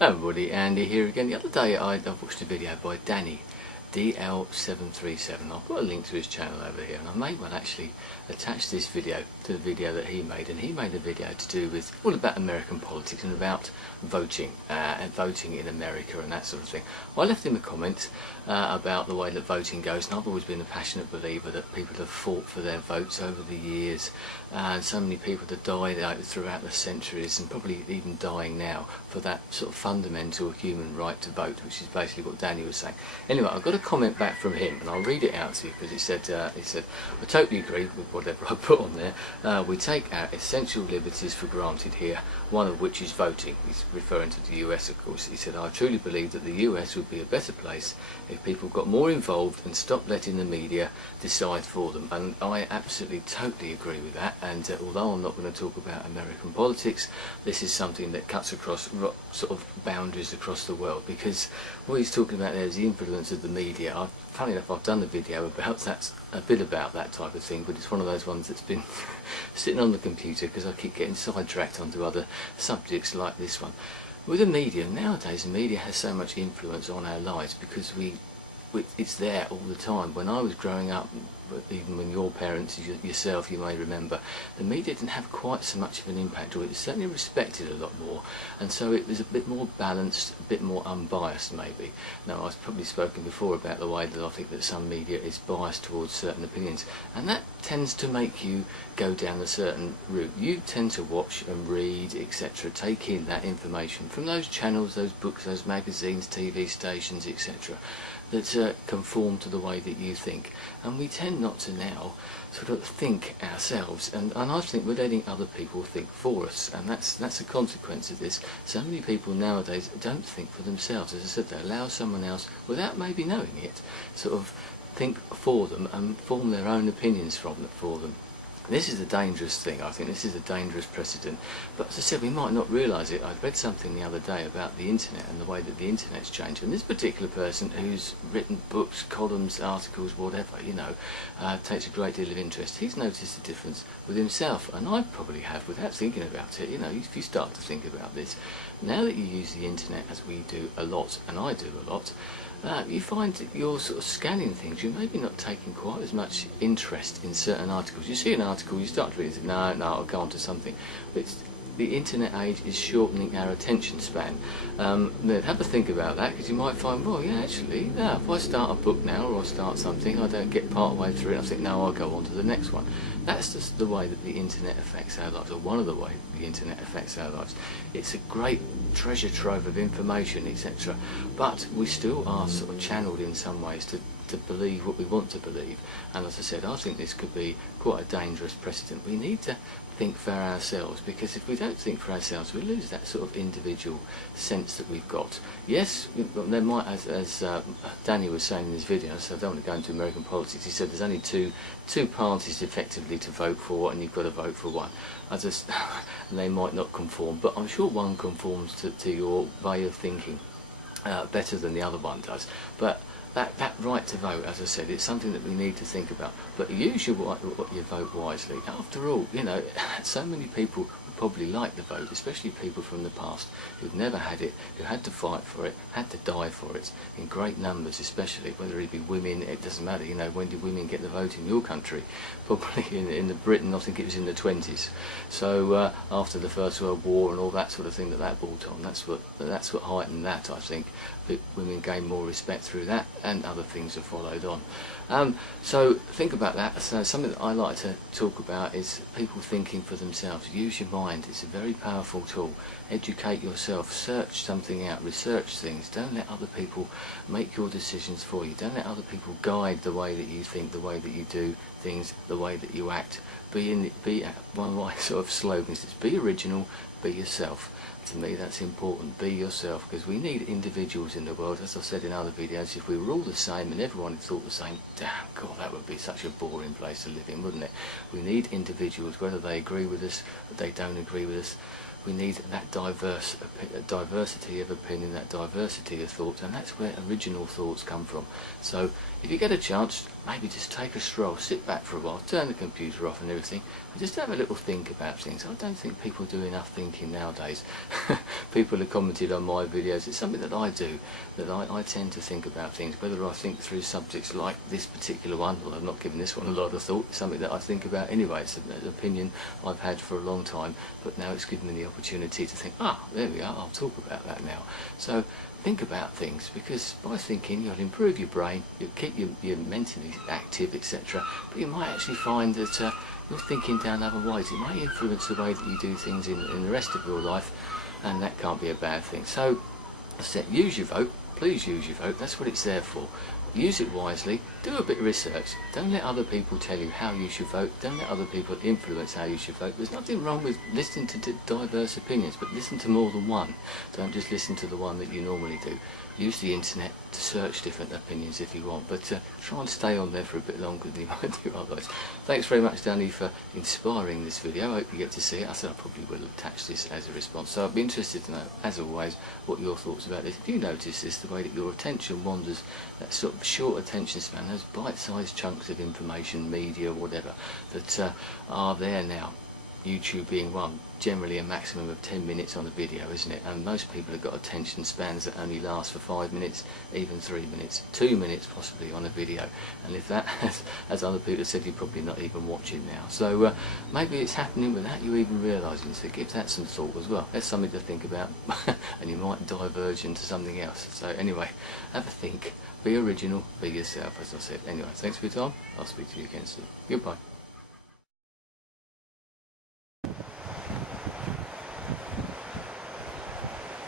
Hello everybody, Andy here again. The other day I watched a video by Danny, DL737. I'll put a link to his channel over here, and I may well actually attach this video to the video that he made. And he made a video to do with all about American politics and about voting and voting in America and that sort of thing. I left him a comment about the way that voting goes, and I've always been a passionate believer that people have fought for their votes over the years, and so many people have died out throughout the centuries and probably even dying now for that sort of fundamental human right to vote, which is basically what Danny was saying. Anyway, I got a comment back from him, and I'll read it out to you, because he said, I totally agree with whatever I put on there. We take our essential liberties for granted here, one of which is voting. He's referring to the US, of course. He said, I truly believe that the US would be a better place if people got more involved and stopped letting the media decide for them. And I absolutely totally agree with that. And although I'm not going to talk about American politics, this is something that cuts across sort of boundaries across the world, because what he's talking about there is the influence of the media. Funny enough, I've done a video about that, a bit about that type of thing, but it's one of those ones that's been sitting on the computer because I keep getting sidetracked onto other subjects like this one. With the media nowadays, the media has so much influence on our lives because it's there all the time. When I was growing up, even when your parents, yourself, you may remember, the media didn't have quite so much of an impact, or it was certainly respected a lot more, and so it was a bit more balanced, a bit more unbiased maybe. Now, I've probably spoken before about the way that I think that some media is biased towards certain opinions, and that tends to make you go down a certain route. You tend to watch and read, etc., take in that information from those channels, those books, those magazines, TV stations, etc., that conform to the way that you think, and we tend not to now sort of think ourselves, and I think we're letting other people think for us, and that's a consequence of this. So many people nowadays don't think for themselves. As I said, they allow someone else, without maybe knowing it, sort of think for them and form their own opinions for them. This is a dangerous thing. I think this is a dangerous precedent. But as I said, we might not realise it. I read something the other day about the internet and the way that the internet's changed. And this particular person, who's written books, columns, articles, whatever, takes a great deal of interest. He's noticed a difference with himself, and I probably have without thinking about it. If you start to think about this, now that you use the internet, as we do a lot, and I do a lot, you find that you're sort of scanning things. You're maybe not taking quite as much interest in certain articles. You see an article, you start to read it, no, I'll go on to something. But the internet age is shortening our attention span. Then have a think about that, because you might find, well, yeah, actually, if I start a book now, or I start something, I don't get part way through it, I think, no, I'll go on to the next one. That's just the way that the internet affects our lives, or one of the ways the internet affects our lives. It's a great treasure trove of information, etc. But we still are sort of channeled in some ways to believe what we want to believe. And as I said, I think this could be quite a dangerous precedent. We need to think for ourselves, because if we don't think for ourselves, we lose that sort of individual sense that we've got. Yes, there might, as Danny was saying in his video, so I don't want to go into American politics, he said there's only two parties effectively to vote for, and you've got to vote for one. And they might not conform, but I'm sure one conforms to your way of thinking better than the other one does. But that right to vote, as I said, it's something that we need to think about. But use your vote wisely. After all, so many people would probably like the vote, especially people from the past who'd never had it, who had to fight for it, had to die for it, in great numbers especially, whether it be women, it doesn't matter. When did women get the vote in your country? Probably in Britain, I think it was in the 20s. So after the First World War and all that sort of thing that brought on, that's what heightened that, I think. That women gained more respect through that, and other things have followed on. So think about that. So something that I like to talk about is people thinking for themselves. Use your mind. It's a very powerful tool. Educate yourself. Search something out. Research things. Don't let other people make your decisions for you. Don't let other people guide the way that you think, the way that you do things, the way that you act. Be one of my sort of slogans is be original, be yourself. To me, that's important. Be yourself, because we need individuals in the world. As I've said in other videos, if we were all the same and everyone thought the same, damn, God, that would be such a boring place to live in, wouldn't it? We need individuals, whether they agree with us or they don't agree with us. we need that diversity of opinion, that diversity of thought, and that's where original thoughts come from. So if you get a chance, maybe just take a stroll, sit back for a while, turn the computer off and everything, and just have a little think about things. I don't think people do enough thinking nowadays. People have commented on my videos. It's something that I do, that I tend to think about things, whether I think through subjects like this particular one. Well, I've not given this one a lot of thought. It's something that I think about anyway. It's an opinion I've had for a long time, but now it's given me the opportunity to think, there we are, I'll talk about that now. So think about things, because by thinking you'll improve your brain, you'll keep you mentally active, etc. But you might actually find that you're thinking down other ways. It may influence the way that you do things in the rest of your life, and that can't be a bad thing. So use your vote. Please use your vote. That's what it's there for. Use it wisely. Do a bit of research. Don't let other people tell you how you should vote. Don't let other people influence how you should vote. There's nothing wrong with listening to diverse opinions, but listen to more than one. Don't just listen to the one that you normally do. Use the internet to search different opinions if you want, but try and stay on there for a bit longer than you might do otherwise. Thanks very much, Danny, for inspiring this video. I hope you get to see it. I said I probably will attach this as a response, so I'd be interested to know, as always, what your thoughts about this. If you notice this, the way that your attention wanders, that sort of short attention span, those bite-sized chunks of information, media, whatever, that are there now, YouTube being one, generally a maximum of 10 minutes on a video, isn't it? And most people have got attention spans that only last for 5 minutes, even 3 minutes, 2 minutes possibly on a video. And if that, as other people have said, you're probably not even watching now. So maybe it's happening without you even realising, so give that some thought as well. That's something to think about, and you might diverge into something else. So anyway, have a think, be original, be yourself, as I said. Anyway, thanks for your time. I'll speak to you again soon. Goodbye.